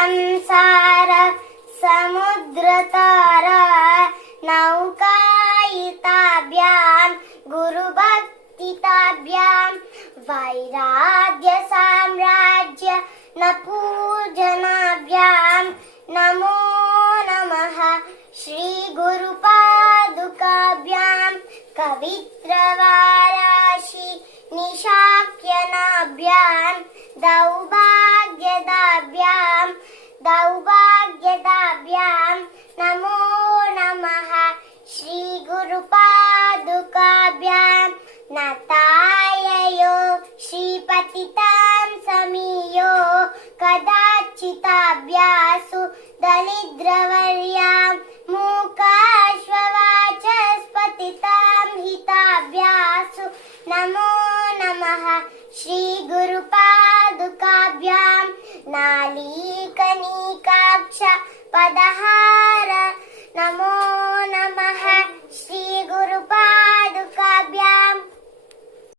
संसार समुद्रतारा नौकायिताभ्यां गुरुभक्तिताभ्यां वैराग्य साम्राज्य न पूजनाभ्यां नमो नमः श्री गुरुपादुकाभ्यां कवित्रवाराशि निशाक्यनाभ्यां दौभाग्यदाभ्यां नमो नमः श्री गुरुपादुकाभ्यां नताययो श्रीपतितां समीयो कदाचिताभ्यासु दलिद्रवर्यां मूकाश्ववाचस्पतितां हिताभ्यासु नमो नमः श्री गुरुपादुकाभ्यां नालीकनीकाक्ष पदहा